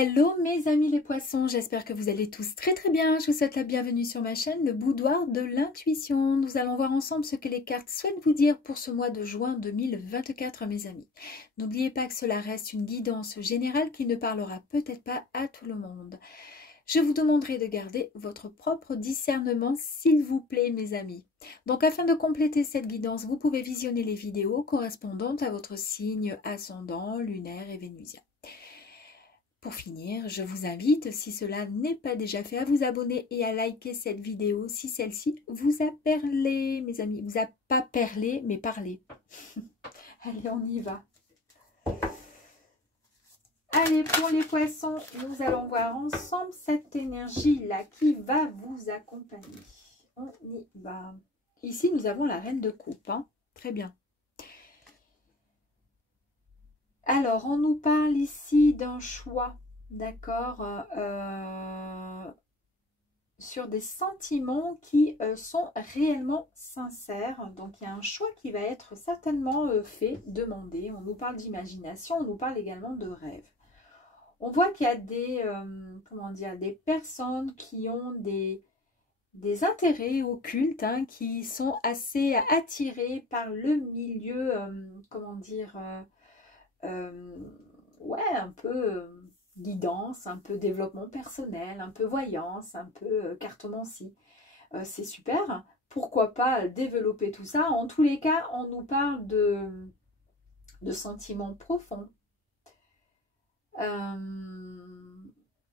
Hello mes amis les poissons, j'espère que vous allez tous très très bien. Je vous souhaite la bienvenue sur ma chaîne, le boudoir de l'intuition. Nous allons voir ensemble ce que les cartes souhaitent vous dire pour ce mois de juin 2024 mes amis. N'oubliez pas que cela reste une guidance générale qui ne parlera peut-être pas à tout le monde. Je vous demanderai de garder votre propre discernement s'il vous plaît mes amis. Donc afin de compléter cette guidance, vous pouvez visionner les vidéos correspondantes à votre signe ascendant, lunaire et vénusien. Pour finir, je vous invite, si cela n'est pas déjà fait, à vous abonner et à liker cette vidéo si celle-ci vous a perlé, mes amis. Vous a pas perlé, mais parlé. Allez, on y va. Allez, pour les poissons, nous allons voir ensemble cette énergie-là qui va vous accompagner. On y va. Ici, nous avons la reine de coupe. Hein. Très bien. Alors, on nous parle ici d'un choix, d'accord, sur des sentiments qui sont réellement sincères. Donc, il y a un choix qui va être certainement fait, demandé. On nous parle d'imagination, on nous parle également de rêve. On voit qu'il y a des, comment dire, des personnes qui ont des intérêts occultes, hein, qui sont assez attirés par le milieu, comment dire, ouais, un peu guidance, un peu développement personnel, un peu voyance, un peu cartomancie. C'est super. Pourquoi pas développer tout ça? En tous les cas, on nous parle de sentiments profonds.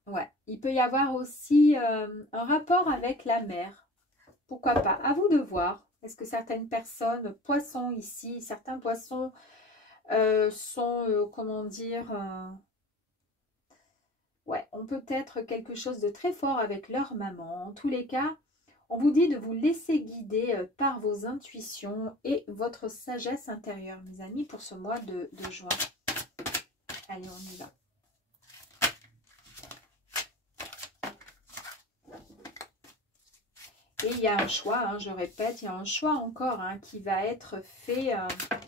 Ouais, il peut y avoir aussi un rapport avec la mer. Pourquoi pas? À vous de voir. Est-ce que certaines personnes, poissons ici, certains poissons sont, comment dire, ouais, ont peut-être quelque chose de très fort avec leur maman. En tous les cas, on vous dit de vous laisser guider par vos intuitions et votre sagesse intérieure, mes amis, pour ce mois de juin. Allez, on y va. Et il y a un choix, hein, je répète, il y a un choix encore hein, qui va être fait,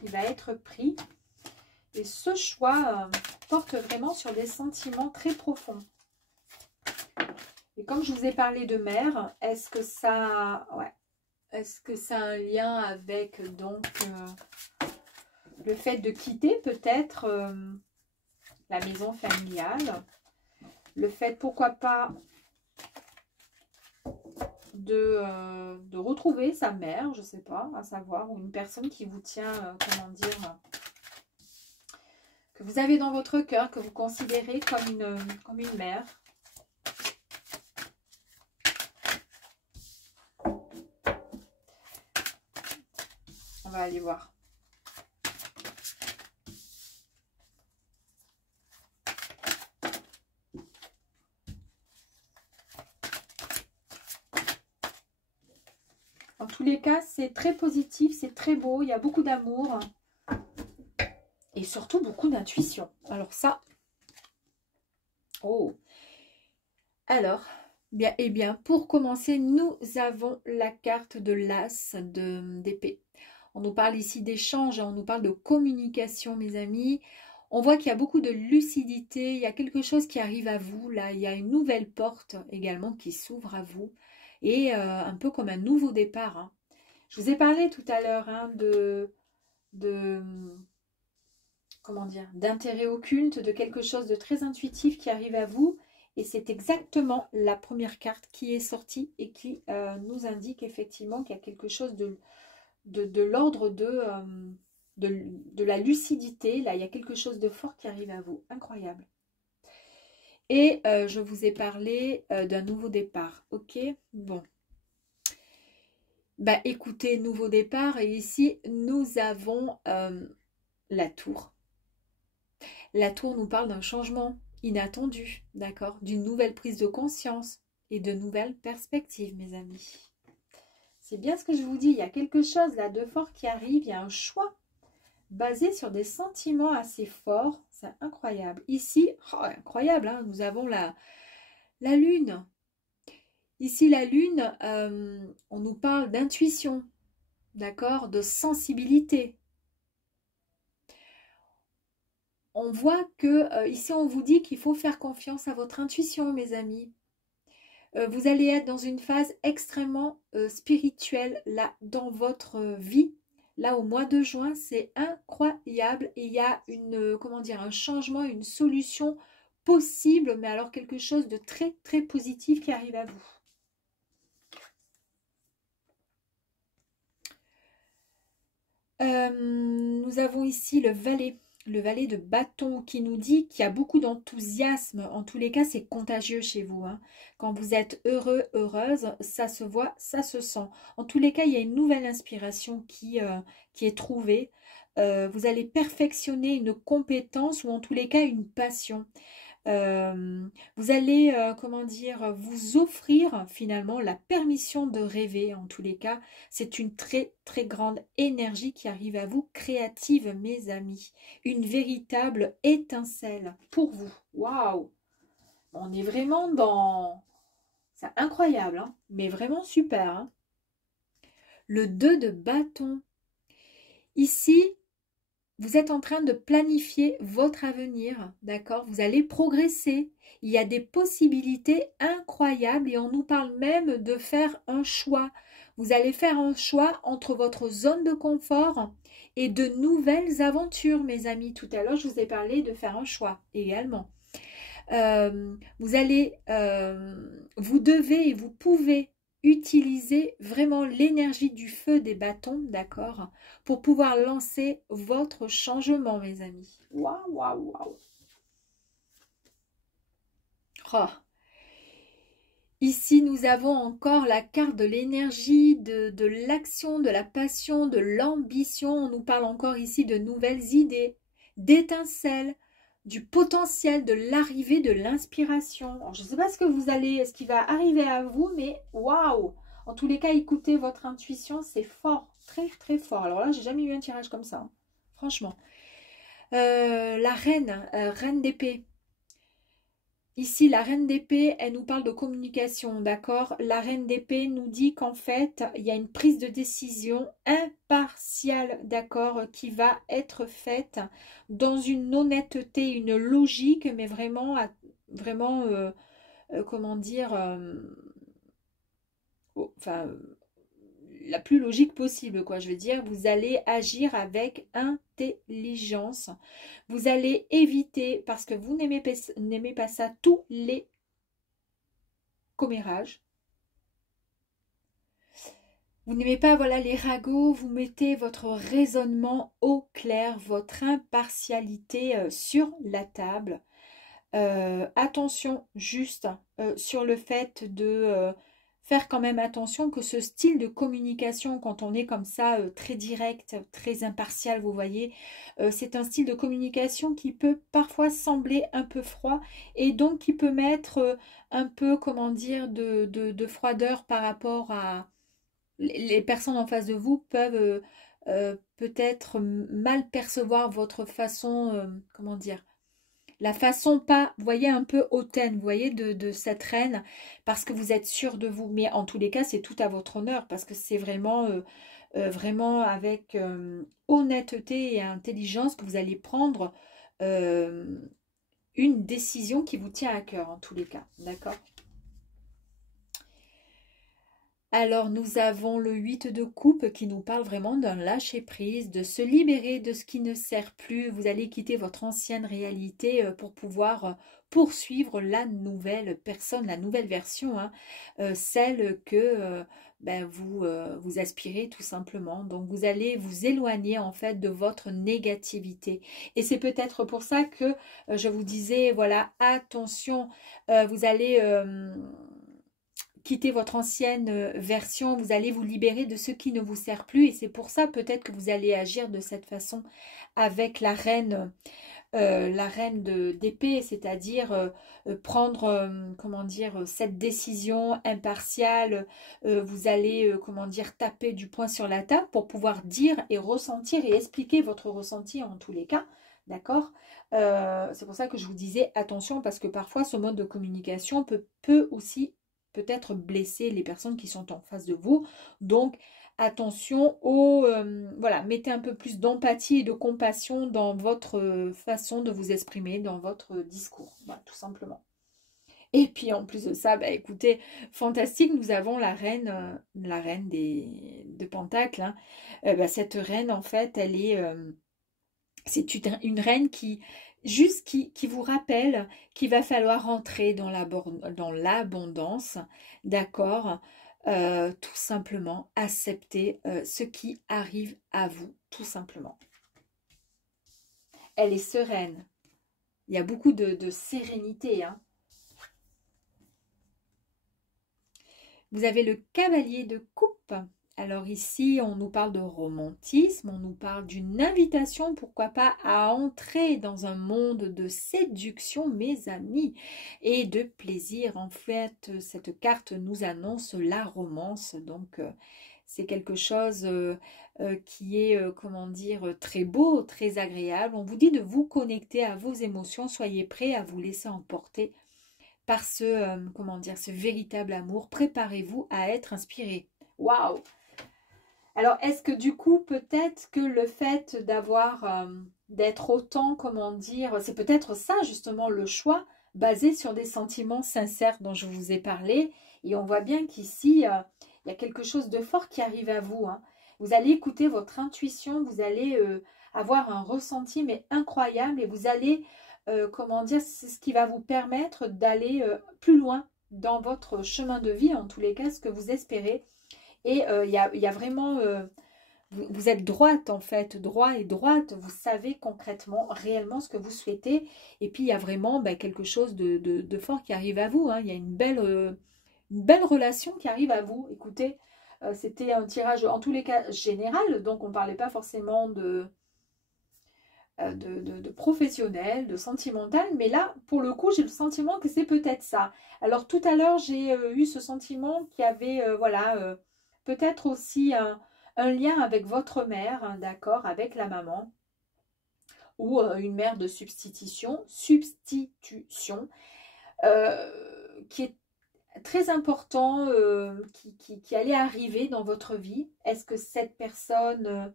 qui va être pris. Et ce choix porte vraiment sur des sentiments très profonds. Et comme je vous ai parlé de mer, est-ce que ça, ouais, est-ce que ça a un lien avec donc le fait de quitter peut-être la maison familiale, le fait pourquoi pas de retrouver sa mère, je sais pas, à savoir, ou une personne qui vous tient, comment dire, que vous avez dans votre cœur, que vous considérez comme une mère. On va aller voir. En tous les cas, c'est très positif, c'est très beau, il y a beaucoup d'amour. Et surtout beaucoup d'intuition. Alors ça, oh. Alors, bien, eh bien, pour commencer, nous avons la carte de l'As d'épée. On nous parle ici d'échange, on nous parle de communication, mes amis. On voit qu'il y a beaucoup de lucidité, il y a quelque chose qui arrive à vous. Là, il y a une nouvelle porte également qui s'ouvre à vous. Et un peu comme un nouveau départ. Hein. Je vous ai parlé tout à l'heure hein, comment dire, d'intérêt occulte, de quelque chose de très intuitif qui arrive à vous. Et c'est exactement la première carte qui est sortie et qui nous indique effectivement qu'il y a quelque chose de l'ordre de la lucidité. Là, il y a quelque chose de fort qui arrive à vous. Incroyable. Et je vous ai parlé d'un nouveau départ. Ok, bon. Bah écoutez, nouveau départ. Et ici, nous avons la tour. La tour nous parle d'un changement inattendu, d'accord, d'une nouvelle prise de conscience et de nouvelles perspectives, mes amis. C'est bien ce que je vous dis, il y a quelque chose là de fort qui arrive, il y a un choix basé sur des sentiments assez forts, c'est incroyable. Ici, oh, incroyable, hein, nous avons la lune. Ici, la lune, on nous parle d'intuition, d'accord, de sensibilité. on voit que ici on vous dit qu'il faut faire confiance à votre intuition, mes amis. Vous allez être dans une phase extrêmement spirituelle là dans votre vie. Là au mois de juin, c'est incroyable. Et il y a une, comment dire, un changement, une solution possible, mais alors quelque chose de très très positif qui arrive à vous. Nous avons ici le valet de bâton qui nous dit qu'il y a beaucoup d'enthousiasme. En tous les cas, c'est contagieux chez vous, hein. Quand vous êtes heureux, heureuse, ça se voit, ça se sent. En tous les cas, il y a une nouvelle inspiration qui est trouvée. Vous allez perfectionner une compétence ou en tous les cas une passion. Vous allez, comment dire, vous offrir finalement la permission de rêver. En tous les cas, c'est une très très grande énergie qui arrive à vous, créative, mes amis. Une véritable étincelle pour vous. Waouh! On est vraiment dans... C'est incroyable, hein, mais vraiment super, hein. Le 2 de bâton. Ici, vous êtes en train de planifier votre avenir, d'accord? Vous allez progresser. Il y a des possibilités incroyables et on nous parle même de faire un choix. Vous allez faire un choix entre votre zone de confort et de nouvelles aventures, mes amis. Tout à l'heure, je vous ai parlé de faire un choix également. Vous devez et vous pouvez utiliser vraiment l'énergie du feu des bâtons, d'accord, pour pouvoir lancer votre changement, mes amis. Waouh, waouh, waouh. Oh. Ici, nous avons encore la carte de l'énergie, de l'action, de la passion, de l'ambition. On nous parle encore ici de nouvelles idées, d'étincelles, du potentiel, de l'arrivée, de l'inspiration. Alors, je ne sais pas ce qui va arriver à vous, mais waouh! En tous les cas, écoutez votre intuition, c'est fort, très très fort. Alors là, j'ai jamais eu un tirage comme ça, hein, franchement. La reine d'épée. Ici, la reine d'épée, elle nous parle de communication, d'accord? La reine d'épée nous dit qu'en fait, il y a une prise de décision impartiale, d'accord, qui va être faite dans une honnêteté, une logique, mais vraiment, comment dire, enfin, la plus logique possible, quoi. Je veux dire, vous allez agir avec intelligence. Vous allez éviter, parce que vous n'aimez pas ça, tous les commérages. Vous n'aimez pas, voilà, les ragots. Vous mettez votre raisonnement au clair, votre impartialité sur la table. Attention juste sur le fait de faire quand même attention que ce style de communication, quand on est comme ça très direct, très impartial, vous voyez, c'est un style de communication qui peut parfois sembler un peu froid et donc qui peut mettre un peu, comment dire, de froideur par rapport à... Les personnes en face de vous peuvent peut-être mal percevoir votre façon, comment dire, la façon pas, vous voyez, un peu hautaine, vous voyez, de cette reine, parce que vous êtes sûr de vous. Mais en tous les cas, c'est tout à votre honneur, parce que c'est vraiment, vraiment avec honnêteté et intelligence que vous allez prendre une décision qui vous tient à cœur, en tous les cas. D'accord? Alors, nous avons le 8 de coupe qui nous parle vraiment d'un lâcher-prise, de se libérer de ce qui ne sert plus. Vous allez quitter votre ancienne réalité pour pouvoir poursuivre la nouvelle personne, la nouvelle version, hein, celle que vous aspirez tout simplement. Donc, vous allez vous éloigner en fait de votre négativité. Et c'est peut-être pour ça que je vous disais, voilà, attention, vous allez... quitter votre ancienne version, vous allez vous libérer de ce qui ne vous sert plus et c'est pour ça peut-être que vous allez agir de cette façon avec la reine d'épée, c'est-à-dire prendre, comment dire, cette décision impartiale, vous allez, comment dire, taper du poing sur la table pour pouvoir dire et ressentir et expliquer votre ressenti en tous les cas, d'accord? C'est pour ça que je vous disais attention parce que parfois ce mode de communication peut aussi peut-être blesser les personnes qui sont en face de vous. Donc, attention au... voilà, mettez un peu plus d'empathie et de compassion dans votre façon de vous exprimer, dans votre discours. Voilà, tout simplement. Et puis en plus de ça, bah, écoutez, fantastique, nous avons la reine de Pentacle. Hein. Bah, cette reine, en fait, elle est... c'est une reine qui vous rappelle qu'il va falloir rentrer dans l'abondance, d'accord? Tout simplement accepter ce qui arrive à vous, tout simplement. Elle est sereine. Il y a beaucoup de sérénité. Hein. Vous avez le cavalier de coupe. Alors ici, on nous parle de romantisme, on nous parle d'une invitation, pourquoi pas, à entrer dans un monde de séduction, mes amis, et de plaisir. En fait, cette carte nous annonce la romance, donc c'est quelque chose qui est, comment dire, très beau, très agréable. On vous dit de vous connecter à vos émotions, soyez prêts à vous laisser emporter par comment dire, ce véritable amour. Préparez-vous à être inspiré. Waouh! Alors, est-ce que du coup, peut-être que le fait d'être autant, comment dire, c'est peut-être ça justement le choix, basé sur des sentiments sincères dont je vous ai parlé. Et on voit bien qu'ici, il y a quelque chose de fort qui arrive à vous. Hein. Vous allez écouter votre intuition, vous allez avoir un ressenti mais incroyable et vous allez, comment dire, c'est ce qui va vous permettre d'aller plus loin dans votre chemin de vie, en tous les cas, ce que vous espérez. Et il y a vraiment, vous êtes droite en fait, droit et droite, vous savez concrètement, réellement ce que vous souhaitez. Et puis il y a vraiment quelque chose de fort qui arrive à vous. Hein. Il y a une belle relation qui arrive à vous. Écoutez, c'était un tirage en tous les cas général, donc on ne parlait pas forcément de professionnel, de sentimental, mais là, pour le coup, j'ai le sentiment que c'est peut-être ça. Alors tout à l'heure, j'ai eu ce sentiment qu'il y avait, voilà... peut-être aussi un lien avec votre mère, hein, d'accord, avec la maman, ou une mère de substitution, qui est très important, qui allait arriver dans votre vie. Est-ce que cette personne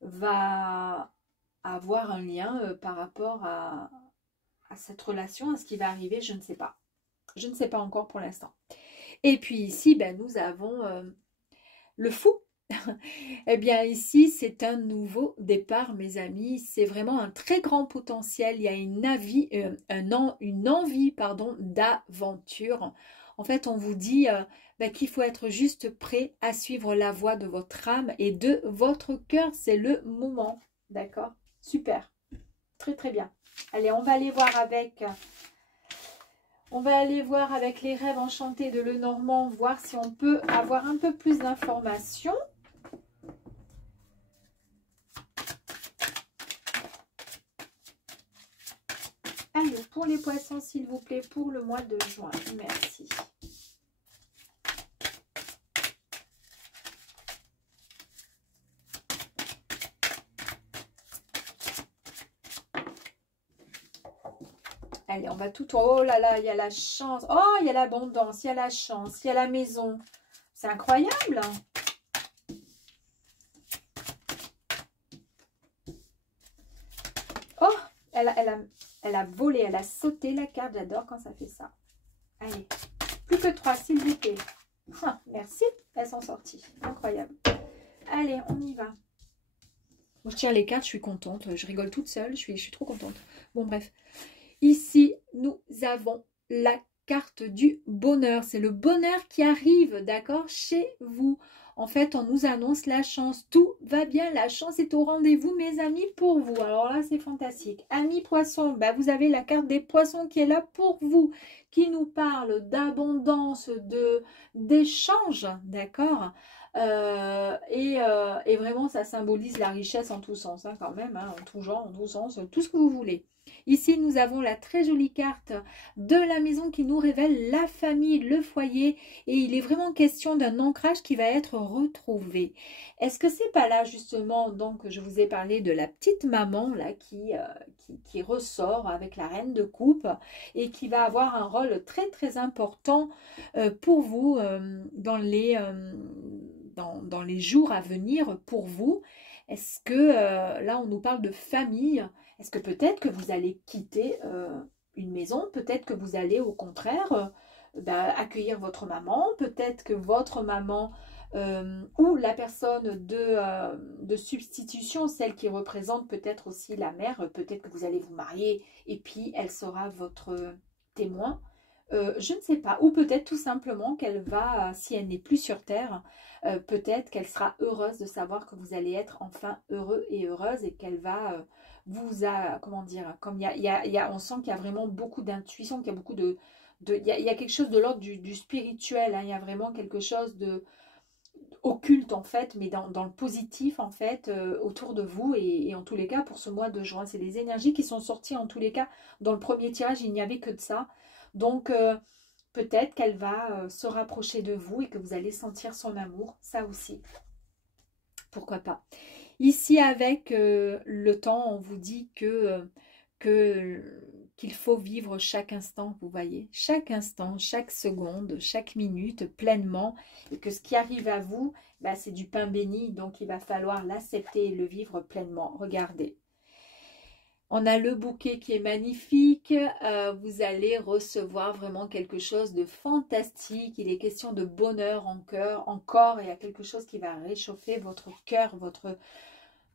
va avoir un lien par rapport à cette relation, à ce qui va arriver? Je ne sais pas. Je ne sais pas encore pour l'instant. Et puis ici, nous avons... le fou, eh bien ici c'est un nouveau départ mes amis, c'est vraiment un très grand potentiel, il y a une envie pardon, d'aventure. En fait on vous dit qu'il faut être juste prêt à suivre la voie de votre âme et de votre cœur, c'est le moment, d'accord? Super, très très bien. Allez, on va aller voir avec... On va aller voir avec les rêves enchantés de Lenormand, voir si on peut avoir un peu plus d'informations. Allez, pour les poissons, s'il vous plaît, pour le mois de juin. Merci. Allez, on va tout... Oh là là, il y a la chance. Oh, il y a l'abondance, il y a la chance, il y a la maison. C'est incroyable. Oh, elle a volé, elle a sauté la carte. J'adore quand ça fait ça. Allez, plus que 3, s'il vous plaît. Ah, merci, elles sont sorties. Incroyable. Allez, on y va. Moi, je tire les cartes, je suis contente. Je rigole toute seule, je suis trop contente. Bon, bref. Ici, nous avons la carte du bonheur. C'est le bonheur qui arrive, d'accord, chez vous. En fait, on nous annonce la chance. Tout va bien, la chance est au rendez-vous, mes amis, pour vous. Alors là, c'est fantastique. Amis poissons, vous avez la carte des poissons qui est là pour vous, qui nous parle d'abondance, d'échange, d'accord. Et vraiment, ça symbolise la richesse en tous sens, hein, quand même, hein, en tout genre, en tous sens, tout ce que vous voulez. Ici, nous avons la très jolie carte de la maison qui nous révèle la famille, le foyer. Et il est vraiment question d'un ancrage qui va être retrouvé. Est-ce que c'est pas là, justement, donc, je vous ai parlé de la petite maman, là, qui ressort avec la reine de coupe et qui va avoir un rôle très, très important pour vous dans dans les jours à venir pour vous? Est-ce que, là, on nous parle de famille. Est-ce que peut-être que vous allez quitter une maison? Peut-être que vous allez, au contraire, accueillir votre maman. Peut-être que votre maman ou la personne de substitution, celle qui représente peut-être aussi la mère, peut-être que vous allez vous marier et puis elle sera votre témoin. Je ne sais pas. Ou peut-être tout simplement qu'elle va, si elle n'est plus sur Terre, peut-être qu'elle sera heureuse de savoir que vous allez être enfin heureux et heureuse et qu'elle va comment dire, comme on sent qu'il y a vraiment beaucoup d'intuition, qu'il y a beaucoup il y a quelque chose de l'ordre du spirituel, hein, il y a vraiment quelque chose de occulte en fait, mais dans le positif en fait, autour de vous et en tous les cas pour ce mois de juin. C'est des énergies qui sont sorties en tous les cas. Dans le premier tirage, il n'y avait que de ça. Donc, peut-être qu'elle va se rapprocher de vous et que vous allez sentir son amour, ça aussi. Pourquoi pas. Ici, avec le temps, on vous dit qu'il faut vivre chaque instant, vous voyez, chaque instant, chaque seconde, chaque minute pleinement, et que ce qui arrive à vous, bah, c'est du pain béni, donc il va falloir l'accepter et le vivre pleinement. Regardez. On a le bouquet qui est magnifique, vous allez recevoir vraiment quelque chose de fantastique. Il est question de bonheur encore, il y a quelque chose qui va réchauffer votre cœur, votre...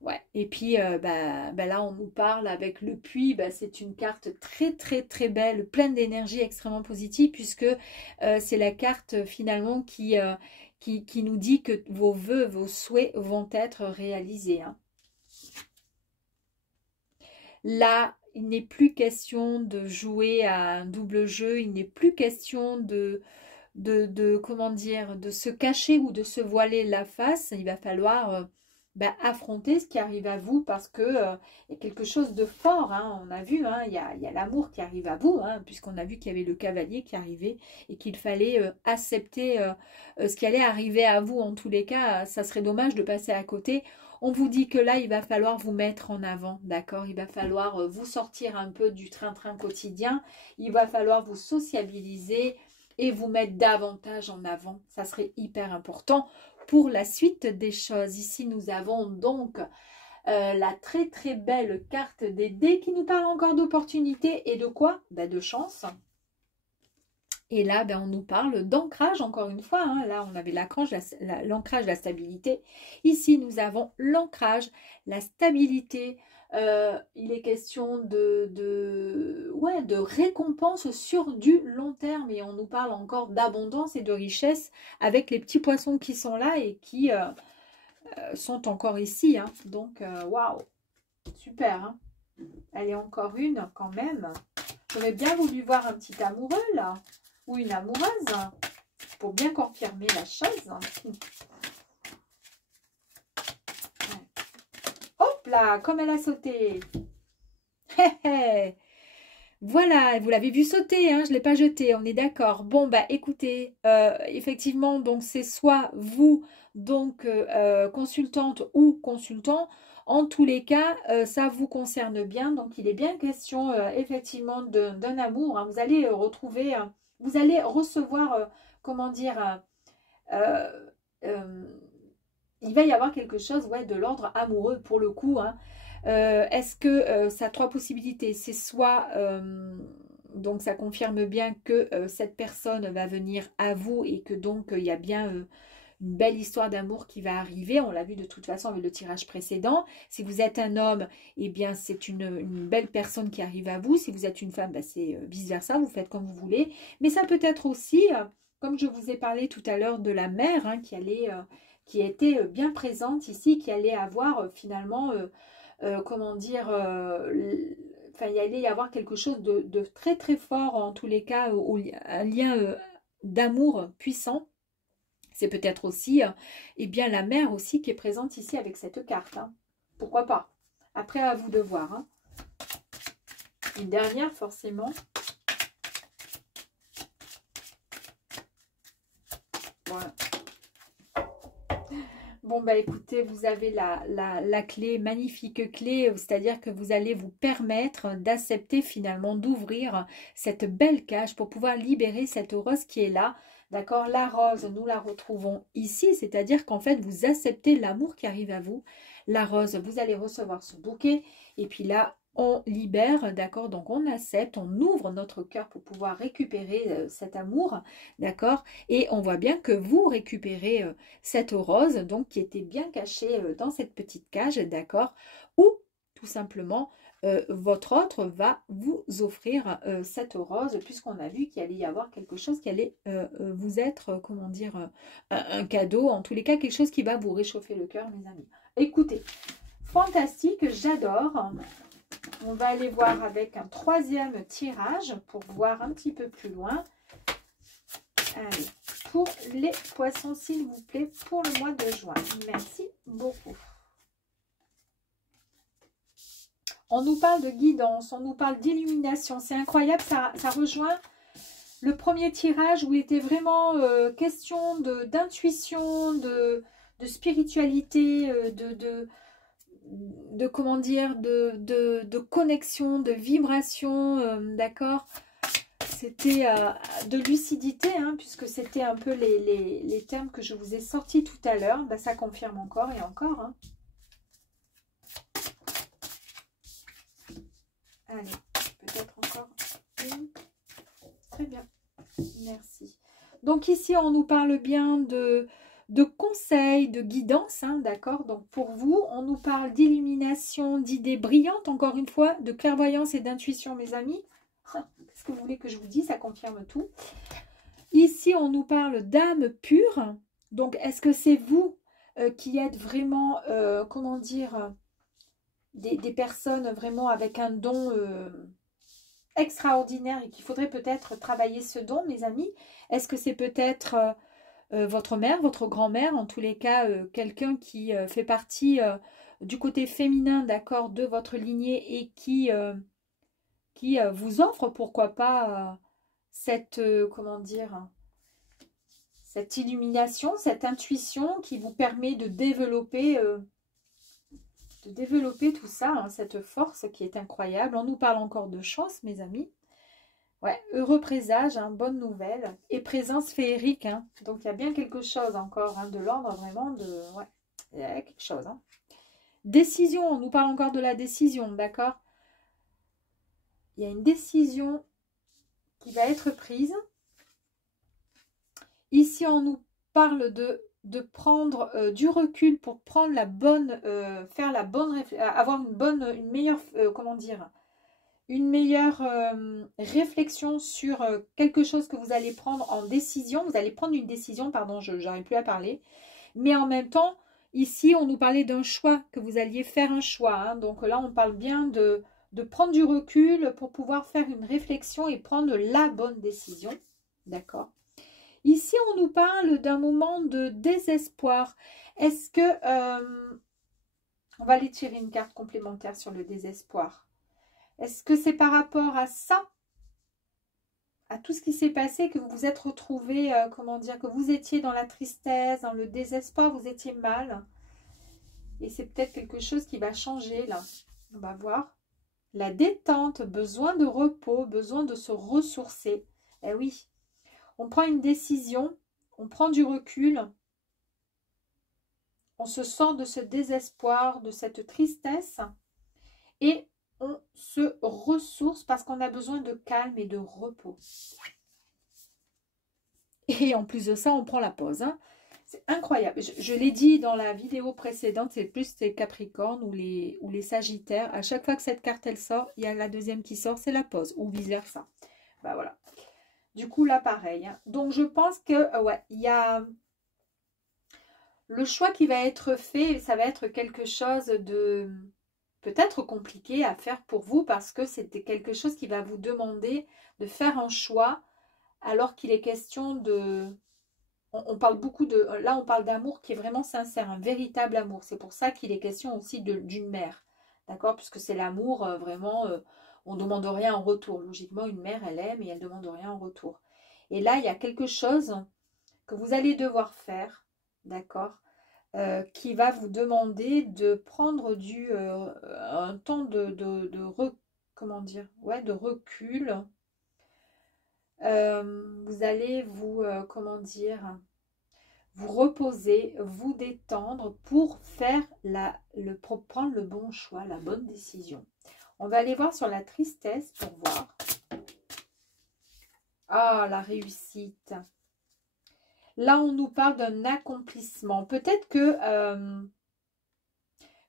Ouais. Et puis là on nous parle avec le puits, c'est une carte très très très belle, pleine d'énergie, extrêmement positive, puisque c'est la carte finalement qui nous dit que vos vœux, vos souhaits vont être réalisés, hein. Là, il n'est plus question de jouer à un double jeu, il n'est plus question comment dire, de se cacher ou de se voiler la face. Il va falloir affronter ce qui arrive à vous parce que il y a quelque chose de fort, hein. On a vu, hein, il y a l'amour qui arrive à vous, hein, puisqu'on a vu qu'il y avait le cavalier qui arrivait et qu'il fallait accepter ce qui allait arriver à vous. En tous les cas, ça serait dommage de passer à côté. On vous dit que là, il va falloir vous mettre en avant, d'accord? Il va falloir vous sortir un peu du train-train quotidien. Il va falloir vous sociabiliser et vous mettre davantage en avant. Ça serait hyper important pour la suite des choses. Ici, nous avons donc la très très belle carte des dés qui nous parle encore d'opportunités et de quoi? De chance. Et là, on nous parle d'ancrage, encore une fois, hein. Là, on avait l'ancrage, la stabilité. Ici, nous avons l'ancrage, la stabilité. Il est question de récompense sur du long terme. Et on nous parle encore d'abondance et de richesse avec les petits poissons qui sont là et qui sont encore ici, hein. Donc, waouh, super, hein. Allez, encore une quand même. J'aurais bien voulu voir un petit amoureux, là. Ou une amoureuse, pour bien confirmer la chose. Hop là, comme elle a sauté. Voilà, vous l'avez vu sauter, hein, je ne l'ai pas jeté, on est d'accord. Bon, écoutez, effectivement, donc c'est soit vous, donc consultante ou consultant. En tous les cas, ça vous concerne bien. Donc, il est bien question, effectivement, d'un amour, hein. Vous allez retrouver... vous allez recevoir, comment dire, il va y avoir quelque chose de l'ordre amoureux pour le coup, hein. Est-ce que ça a trois possibilités? C'est soit, donc ça confirme bien que cette personne va venir à vous et que donc il y a bien une belle histoire d'amour qui va arriver. On l'a vu de toute façon avec le tirage précédent. Si vous êtes un homme, eh bien c'est une belle personne qui arrive à vous. Si vous êtes une femme, c'est vice-versa. Vous faites comme vous voulez. Mais ça peut être aussi, comme je vous ai parlé tout à l'heure de la mère, hein, qui était bien présente ici, qui allait avoir finalement, comment dire, il allait y avoir quelque chose de très très fort, en tous les cas, un lien d'amour puissant. C'est peut-être aussi la mère aussi qui est présente ici avec cette carte, hein. Pourquoi pas? Après, à vous de voir, hein. Une dernière, forcément. Voilà. Bon, écoutez, vous avez la clé, magnifique clé, c'est-à-dire que vous allez vous permettre d'accepter finalement, d'ouvrir cette belle cage pour pouvoir libérer cette rose qui est là. D'accord? La rose, nous la retrouvons ici, c'est-à-dire qu'en fait, vous acceptez l'amour qui arrive à vous. La rose, vous allez recevoir ce bouquet. Et puis là, on libère, d'accord? Donc, on accepte, on ouvre notre cœur pour pouvoir récupérer cet amour, d'accord? Et on voit bien que vous récupérez cette rose, donc qui était bien cachée dans cette petite cage, d'accord? Ou tout simplement, votre autre va vous offrir cette rose, puisqu'on a vu qu'il allait y avoir quelque chose qui allait vous être, comment dire, un cadeau, en tous les cas, quelque chose qui va vous réchauffer le cœur, mes amis. Écoutez, fantastique, j'adore. On va aller voir avec un troisième tirage pour voir un petit peu plus loin. Allez, pour les poissons, s'il vous plaît, pour le mois de juin. Merci beaucoup. On nous parle de guidance, on nous parle d'illumination. C'est incroyable, ça rejoint le premier tirage où il était vraiment question d'intuition, de spiritualité, de comment dire, de connexion, de vibration, d'accord? C'était de lucidité, hein, puisque c'était un peu les termes que je vous ai sortis tout à l'heure. Ben, ça confirme encore et encore, hein. Allez, peut-être encore une. Très bien, merci. Donc ici, on nous parle bien de conseils, de guidance, hein, d'accord? Donc pour vous, on nous parle d'illumination, d'idées brillantes, encore une fois, de clairvoyance et d'intuition, mes amis. Qu'est-ce que vous voulez que je vous dise? Ça confirme tout. Ici, on nous parle d'âme pure. Donc, est-ce que c'est vous qui êtes vraiment, comment dire, des personnes vraiment avec un don extraordinaire et qu'il faudrait peut-être travailler ce don, mes amis? Est-ce que c'est peut-être votre mère, votre grand-mère, en tous les cas, quelqu'un qui fait partie du côté féminin, d'accord, de votre lignée et qui vous offre, pourquoi pas, cette, comment dire, cette illumination, cette intuition qui vous permet de développer tout ça, hein, cette force qui est incroyable. On nous parle encore de chance, mes amis. Ouais, heureux présage, hein, bonne nouvelle. Et présence féerique, hein. Donc il y a bien quelque chose encore, hein, de l'ordre vraiment de... Ouais, il y a quelque chose, hein. Décision, on nous parle encore de la décision, d'accord? Il y a une décision qui va être prise. Ici, on nous parle de prendre du recul pour prendre la bonne, faire la bonne, avoir une meilleure, comment dire, une meilleure réflexion sur quelque chose que vous allez prendre en décision. Vous allez prendre une décision, pardon, je n'arrive plus à parler. Mais en même temps, ici, on nous parlait d'un choix, que vous alliez faire un choix, hein. Donc là, on parle bien de prendre du recul pour pouvoir faire une réflexion et prendre la bonne décision. D'accord? Ici, on nous parle d'un moment de désespoir. Est-ce que... on va aller tirer une carte complémentaire sur le désespoir. Est-ce que c'est par rapport à ça, à tout ce qui s'est passé, que vous vous êtes retrouvé, comment dire, que vous étiez dans la tristesse, dans le désespoir, vous étiez mal. Et c'est peut-être quelque chose qui va changer là. On va voir. La détente, besoin de repos, besoin de se ressourcer. Eh oui, on prend une décision, on prend du recul, on se sort de ce désespoir, de cette tristesse et on se ressource parce qu'on a besoin de calme et de repos. Et en plus de ça, on prend la pause, hein. C'est incroyable. Je l'ai dit dans la vidéo précédente, c'est plus les Capricornes ou les Sagittaires. À chaque fois que cette carte, elle sort, il y a la deuxième qui sort, c'est la pause ou vice-versa. Ben voilà. Du coup, là, pareil, hein. Donc, je pense que, ouais, il y a... Le choix qui va être fait, ça va être quelque chose de peut-être compliqué à faire pour vous parce que c'était quelque chose qui va vous demander de faire un choix alors qu'il est question de... On parle beaucoup de... Là, on parle d'amour qui est vraiment sincère, un véritable amour. C'est pour ça qu'il est question aussi d'une mère, d'accord? Puisque c'est l'amour vraiment... on ne demande rien en retour. Logiquement, une mère, elle aime et elle ne demande rien en retour. Et là, il y a quelque chose que vous allez devoir faire, d'accord? Qui va vous demander de prendre un temps comment dire, ouais, de recul. Vous allez vous, comment dire, vous reposer, vous détendre pour faire pour prendre le bon choix, la bonne décision. On va aller voir sur la tristesse pour voir. Ah, la réussite. Là, on nous parle d'un accomplissement. Peut-être que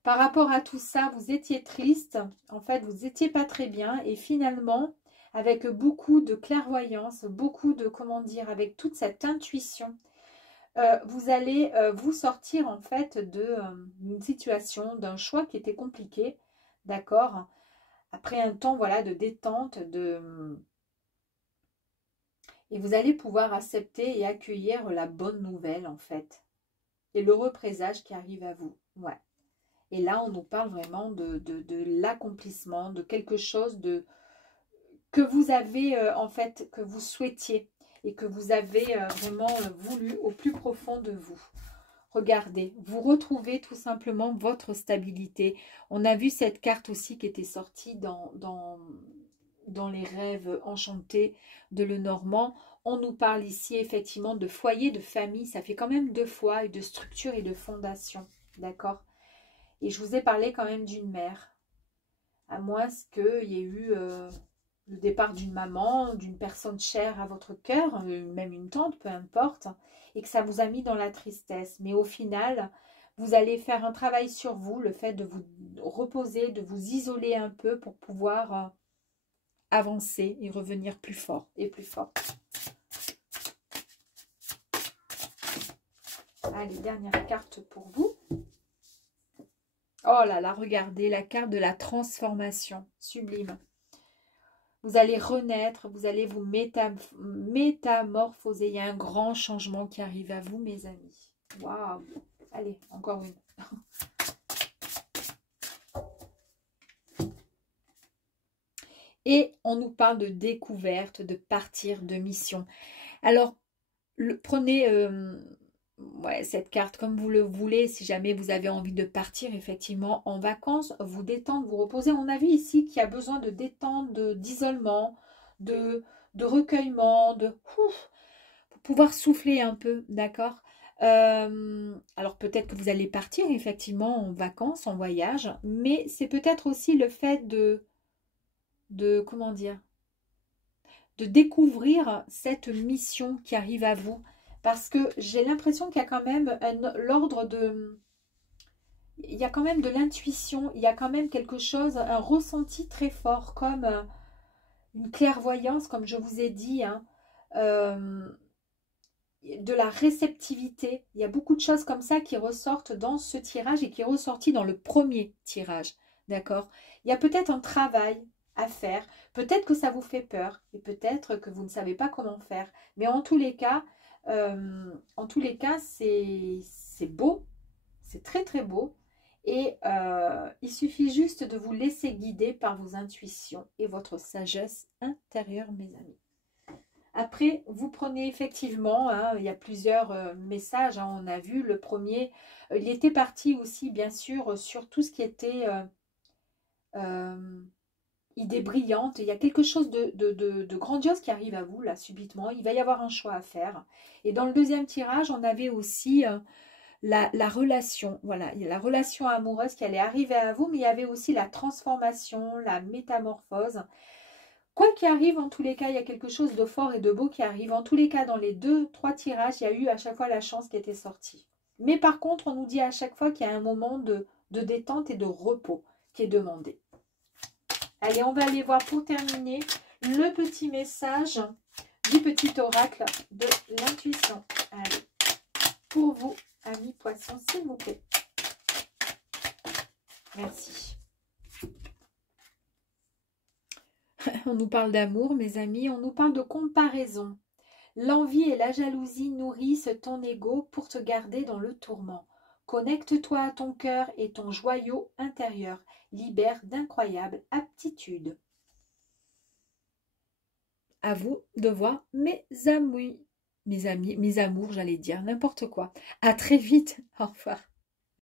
par rapport à tout ça, vous étiez triste. En fait, vous n'étiez pas très bien. Et finalement, avec beaucoup de clairvoyance, beaucoup de, comment dire, avec toute cette intuition, vous allez vous sortir en fait d'une situation, d'un choix qui était compliqué. D'accord? Après un temps, voilà, de détente, et vous allez pouvoir accepter et accueillir la bonne nouvelle en fait. Et l'heureux présage qui arrive à vous. Ouais. Et là, on nous parle vraiment de l'accomplissement, de quelque chose que vous avez, en fait, que vous souhaitiez et que vous avez vraiment voulu au plus profond de vous. Regardez, vous retrouvez tout simplement votre stabilité. On a vu cette carte aussi qui était sortie dans les rêves enchantés de Lenormand. On nous parle ici effectivement de foyer, de famille. Ça fait quand même 2 fois, et de structure et de fondation. D'accord? Et je vous ai parlé quand même d'une mère. À moins qu'il y ait eu le départ d'une maman, d'une personne chère à votre cœur, même une tante, peu importe, et que ça vous a mis dans la tristesse. Mais au final, vous allez faire un travail sur vous, le fait de vous reposer, de vous isoler un peu pour pouvoir avancer et revenir plus fort et plus fort. Allez, dernière carte pour vous. Oh là là, regardez la carte de la transformation. Sublime. Vous allez renaître, vous allez vous métamorphoser. Il y a un grand changement qui arrive à vous, mes amis. Waouh! Allez, encore une. Et on nous parle de découverte, de partir, de mission. Alors, prenez ouais, cette carte comme vous le voulez. Si jamais vous avez envie de partir effectivement en vacances, vous détendre, vous reposer. On a vu ici qu'il y a besoin de détente, d'isolement, de recueillement, pour pouvoir souffler un peu, d'accord? Alors peut-être que vous allez partir effectivement en vacances, en voyage, mais c'est peut-être aussi le fait comment dire, de découvrir cette mission qui arrive à vous. Parce que j'ai l'impression qu'il y a quand même l'ordre de... Il y a quand même de l'intuition, il y a quand même quelque chose, un ressenti très fort, comme une clairvoyance, comme je vous ai dit, hein, de la réceptivité. Il y a beaucoup de choses comme ça qui ressortent dans ce tirage et qui est ressorti dans le premier tirage. D'accord? Il y a peut-être un travail à faire. Peut-être que ça vous fait peur et peut-être que vous ne savez pas comment faire. Mais en tous les cas, c'est beau. C'est très très beau. Et il suffit juste de vous laisser guider par vos intuitions et votre sagesse intérieure, mes amis. Après, vous prenez effectivement, hein, il y a plusieurs messages, hein, on a vu le premier, il était parti aussi bien sûr sur tout ce qui était idée brillante. Il y a quelque chose de grandiose qui arrive à vous là subitement, il va y avoir un choix à faire. Et dans le deuxième tirage, on avait aussi la relation, voilà, il y a la relation amoureuse qui allait arriver à vous, mais il y avait aussi la transformation, la métamorphose. Quoi qu'il arrive, en tous les cas, il y a quelque chose de fort et de beau qui arrive. En tous les cas, dans les 2-3 tirages, il y a eu à chaque fois la chance qui était sortie. Mais par contre, on nous dit à chaque fois qu'il y a un moment de détente et de repos qui est demandé. Allez, on va aller voir pour terminer le petit message du petit oracle de l'intuition. Allez, pour vous, amis poissons, s'il vous plaît. Merci. On nous parle d'amour, mes amis, on nous parle de comparaison. L'envie et la jalousie nourrissent ton ego pour te garder dans le tourment. Connecte-toi à ton cœur et ton joyau intérieur libère d'incroyables aptitudes. À vous de voir mes amis, mes amours, j'allais dire, n'importe quoi. À très vite, au revoir.